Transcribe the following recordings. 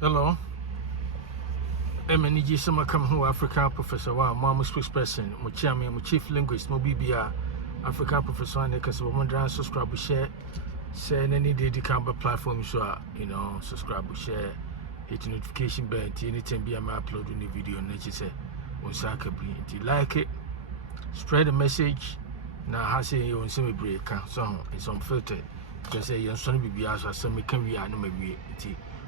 Hello. Emeniji sama come who African professor wa mama spokesperson mo chairman mo chief linguist mo bibia African professor and cause we want subscribe share any day the camera platform so subscribe share hit notification bell anytime be am upload the video na chi say on saka bi like it, spread the message na ha say you on some break so it's unfiltered just say you son bibia so some can we are no maybe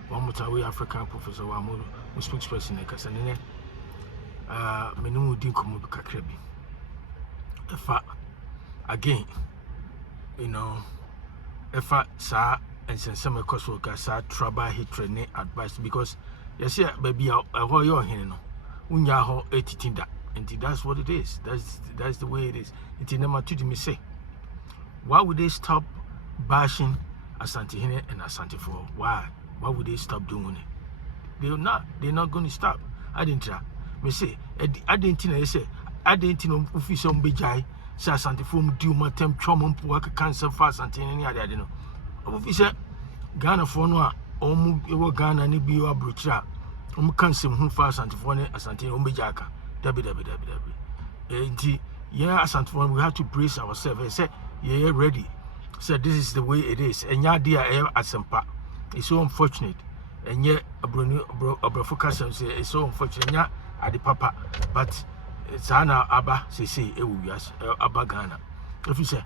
one more way African professor wa mo spokesperson e kasa ne menu din komo bi kakra bi efa again efa sa ensensem ekoso ka sa trouble hatred ne advice because you see baby ho yo hin no unya ho etitinda and that's what it is. That's the way it is. It never to me say why would they stop bashing Asantehene and Asantefo? Why would they stop doing it? They're not going to stop. I didn't try. Me say, I didn't know. Say, I didn't know if you some big guy. Say Asantefo do my temp trauma work cancer fast Asantehene. I didn't know. If you say Ghana for no, Ghana ni be your brucha. Cancer who fast Asantefo Asantehene big jaka. Yeah, Asantefo, we have to brace ourselves. I said, yeah, ready. So this is the way it is. And yeah, dear Asempa. It's so unfortunate. And yet, focus say it's so unfortunate. Yeah, at the papa, but it's Anna Abba, say, Abba Ghana. If you say,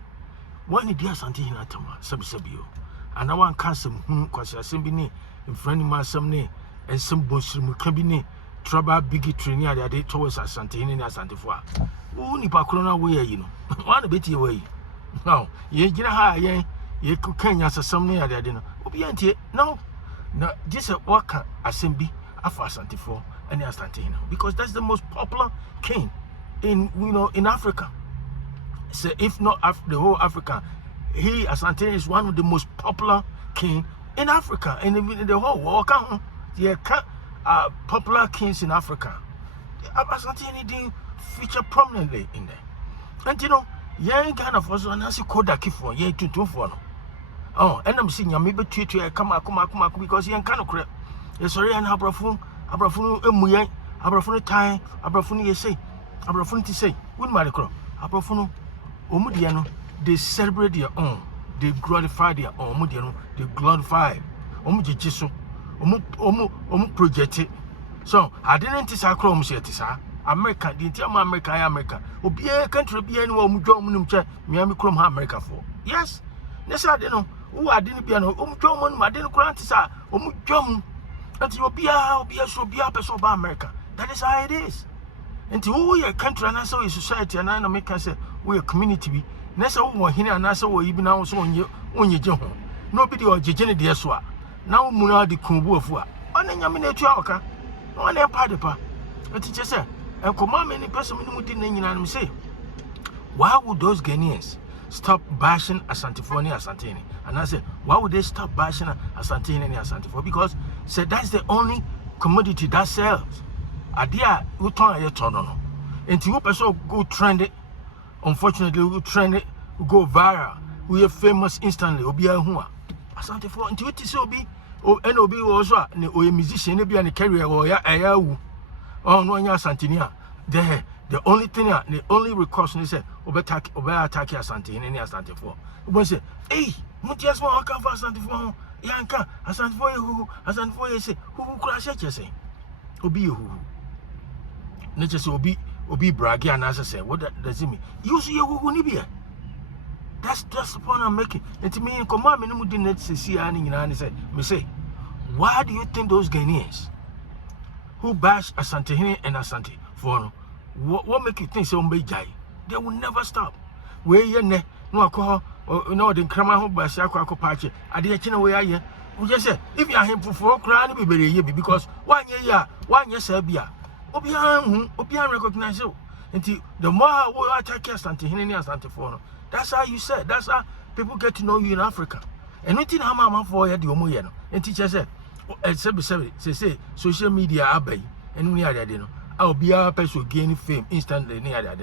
one idea Asantehene Atama, Sabio, and I want cancer, because I simply in front of my some and some bush cabinet, trouble bigotry near the day towards Asantehene and Asantefo. Only Pacrona way, one bit away. No, ye get a high, ye could Kenya some near the dinner. No, this is what can assembly of Asantefo and Asantehene because that's the most popular king in in Africa. So if not the whole Africa, Asantehene is one of the most popular king in Africa and in the whole world. Popular kings in Africa. Asantehene didn't feature prominently in there, and yeah, kind of also Nancy Kodaki for yeah to for no. Oh, and I'm seeing you maybe to come because you can't correct. Yes, sorry, and Abrafun, Muyan, Abrafun time, Abrafun, you say, Abrafun to say, wouldn't matter, Abrafun, Omudiano, they celebrate their own, they glorify their own, Mudiano, they glorify Omujisu, project it. So, I didn't say Chrome said, sir. America, the entire America, be a country, be anyone who Miami Chrome America for. Yes, yes, I don't know. Who I didn't be an German, I didn't grant this. German, and you'll be a person of America. That is how it is. And to who a country and also a society, and I America say, we a community. Nessa who here and also even now so on your job. Nobody or Jejene de Swa. Now Muna de Kumbu of what? On a Yaminatuaka, on a padipa. A teacher said, and command many person who say, why would those Ghanaians stop bashing Asantefo and Asantehene? And I said, why would they stop bashing Asantehene and Asantefo? Because said that's the only commodity that sells. Adia we turn a turn on. And you person go trend it. Unfortunately, we trend it, we go viral. We are famous instantly. Obi ahua. Asantefo until it is obi and obi also a musician, be a career or ayahu. Oh no, Asantehene. The only thing, the only recourse is say, attack Asantehene and Asantefo. We say, hey, what just want to cover Asantefo? Yanka, Asantefo, say, who crash it, you say? Obi who? Nature so obi braggy and as I say, what does it mean? You see, who Nibia. That's the point I'm making. And to me, command me, no didn't see any and say, me say, why do you think those Ghanaians who bash Asantehene and Asantefo? What make you think so jai? They will never stop. Where you ne no alcohol or no the crama home by Shako Pache. I did a way I we just say if you are him for crying be very because 1 year, 1 year Serbia. Obian recognize you. Until the more we attack Asantehene and Asantefo. That's how you said. That's how people get to know you in Africa. And nothing I'm for the Omoyano. And teacher said, say social media abbey and we are there. I'll be a person gaining fame instantly near that.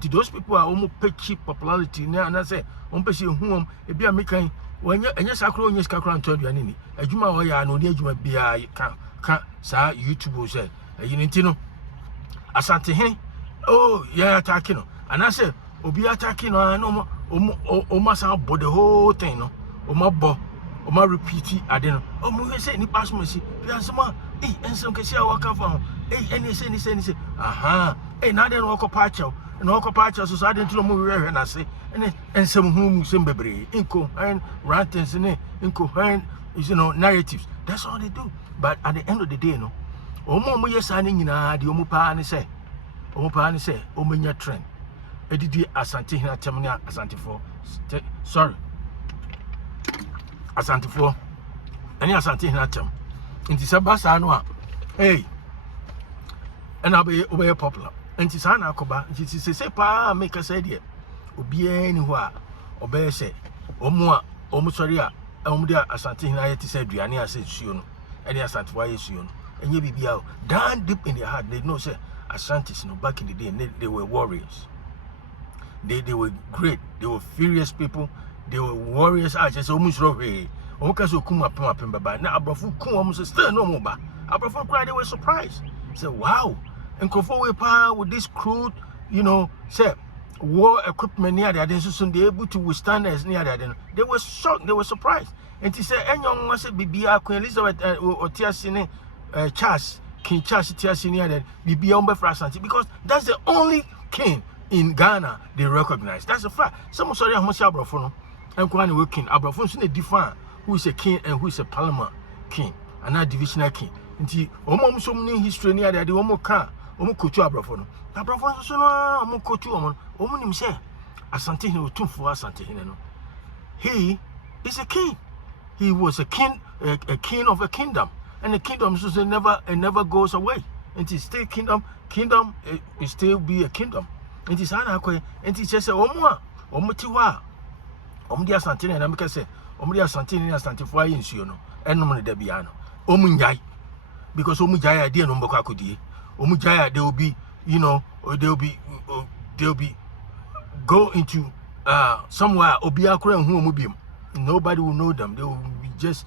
To those people are almost pay cheap popularity now, and I say, on person whom a be a making when you're and yes, I crow, yes, Cacran told you, and a Juma, no, the Juma be a ka sa YouTube say yinti no Asantehene oh yeah attacking no and I say obi attacking no no o san bo the whole thing no o ma repeat ade no o mo say ni pass mo si piansema ensem ke sia waka fa any say aha na de no okopa achew no okopa achew so ade ntino mo hwehwe na se ensem hu mu sem bebre inko and rantings ne inko and narratives. That's all they do. But at the end of the day no omo yesa ne nyina de omo pa ne say omenya trend edidi Asantehene atemnya Asantefo sorry Asantefo any Asantehene atem inti sabasa no a hey and obey popular inti sana akoba inti se pa make say there obi ani ho a obey say omo sorry a omo dia Asantehene ayeti say aduane ase suo no any Asantefo ayesuo no enye bibia down deep in their heart they know say Asantes, back in the day, they were warriors. They were great. They were furious people. They were warriors. I just almost wrote here. Okaso kuma pema. Now Abrafu kuma almost still no more. Abrafu cried. They were surprised. Say, wow. And Kofowe pa with this crude, say war equipment near there. Then so they able to withstand us near there. They were shocked. They were surprised. And he said, "And young was it Bibia Queen Elizabeth or Tiasine Charles." King Charles Tiasini that Bibiombe Frasanti because that's the only king in Ghana they recognize. That's a fact. Some sorry how much Abrafono and Kwani will king. Abrafono should define who is a king and who is a parliament king and not divisional king. Until almost so many history near that the Omo can Omo Kochu Abrafono. Abrafono so no Omo Kochu Omo him say Asantehene too for Asantehene no. He is a king. He was a king of a kingdom. And the kingdom so never goes away. And it's still kingdom it still be a kingdom. And it's anakwe and it's just omo tiwa. Omo dia Asantehene na make say omo dia Asantehene na Asantefo ayi nsuo no. Enom ne da bia no. Omo njai because omo jai idea no mboko akodie. Omo jai they will be they'll be go into somewhere obi akura hu omo biem. Nobody will know them. They will be just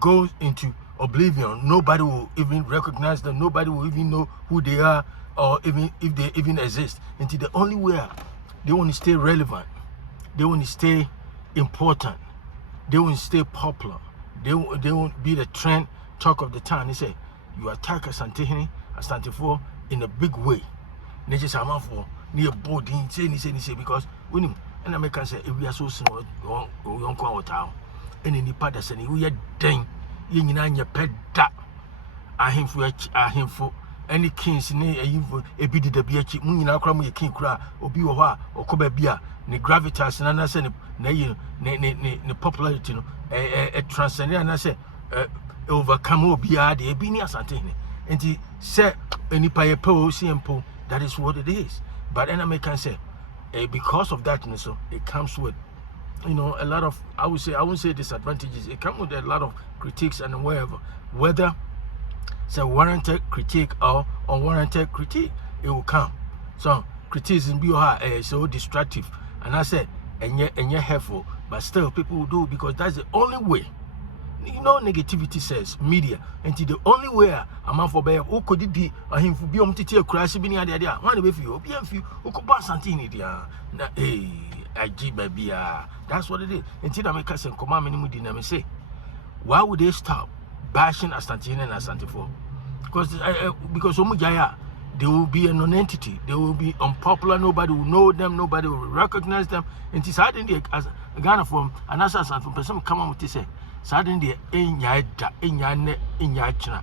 go into oblivion. Nobody will even recognize them. Nobody will even know who they are or even if they even exist. Until the only way they want to stay relevant, they want to stay important, they want to stay popular, they won't be the trend talk of the town. They say you attack Asantehene Asantefo in a big way. They just have for near body say because when him and American say if we are so small and in the part that said we are dang yin your pet da ahimfo any kings ne ebi de da bia chi munyina kra mu ye king kra obi wo ho a okoba bia ne gravitas na say ne popularity no transcend na say overcome obi a de ebi ni Asantehene enti say enipa ye po simple that is what it is. But then American say because of that so it comes with a lot of I wouldn't say disadvantages. It comes with a lot of critiques and whether it's a warranted critique or unwarranted critique, it will come. So criticism be so destructive, and I said and yet helpful, but still people will do because that's the only way. Negativity says media, and the only way I'm out for who could be a him for be to crash be near the idea. One way for you, be a few who could pass something. That's what it is. Until I make us and command me say, why would they stop bashing Asantehene and Asantefo? Because Omujaya, they will be a non-entity, they will be unpopular, nobody will know them, nobody will recognize them. And it's hard in the as Ghana from an assassin from person come on to say, suddenly in Yachina,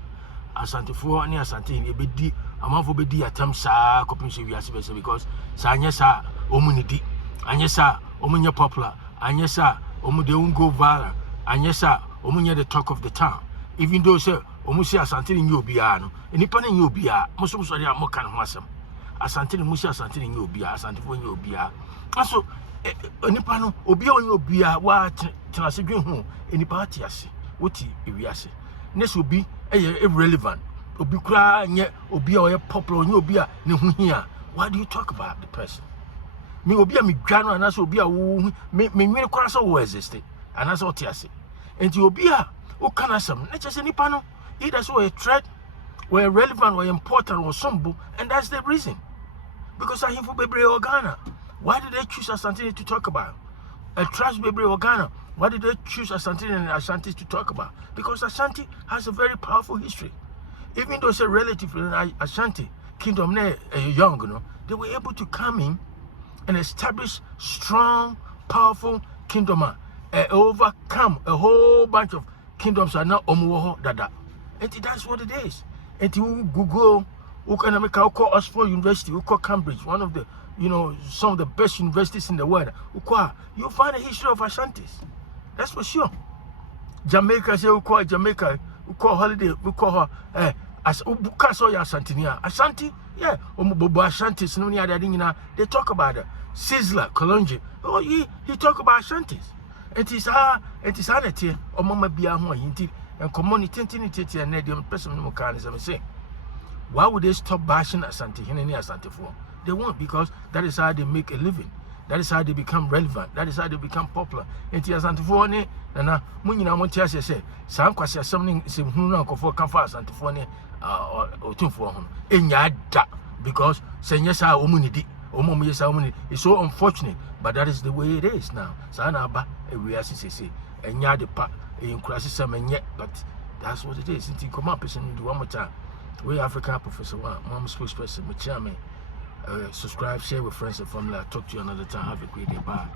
Asantefo and Asantehene, be di, a month for be di attempt, sa, copying because Sanyasa, Omunidi. And yes, sir, Omunya popular, and yes, sir, they won't go viral, and yes, sir, Omunya the talk of the town. Even though, sir, Omusia Asantehene you biano, and if you be a Muslim, more kind of Muslim. Asantehene Musia Asantehene you be a Asantefo you be a. Also, Nipano, Obion you be a what Transigreen home, any party, what if you say. Next will be irrelevant. Obikra, and yet Obia popular, you be a Nuhia. Why do you talk about the person? Me obi a me dwano anaso obi a wo me nwere kwara so wo exist anaso otiase enti obi a who can asem na just any pano either so a threat or relevant or important or sombo, and that's the reason. Because I for Bebre or Ghana. Why did they choose Asantehene to talk about? A trust Bebre or Ghana. Why did they choose Asantehene Asantes to talk about? Because Asante has a very powerful history. Even though it's a relative in Asante kingdom, young, you know, they were able to come in and establish strong, powerful kingdom, overcome a whole bunch of kingdoms are now omuho dada. And that's what it is. And you Google, who can make call Oxford University, who call Cambridge, one of the, you know, some of the best universities in the world. You'll find a history of Asantes. That's for sure. Jamaica, say we call Jamaica, we call holiday, we call her as Ubukaso Asantehene. Asante, yeah, Bobo Asantes, no near that, they talk about it. Sizzler, Colonji. Oh, he talk about Asantes. It is anity, or Mama Bia, and community, and Nedium person mechanism say. Why would they stop bashing Asantehene Asante for? They won't, because that is how they make a living. That is how they become relevant. That is how they become popular. And Asante for ne, and Munina Montias say, some question something is who for come for Asante for ne or two for him. In Yada, because saying yes, our womanity, or yes, our woman is so unfortunate, but that is the way it is now. Sanaba, we as say, and Yada part in crisis, some yet, but that's what it is. Come up, person, do one more time. We African Professor One, Mom spokesperson, my chairman. Subscribe, share with friends and family. I'll talk to you another time. Have a great day. Bye.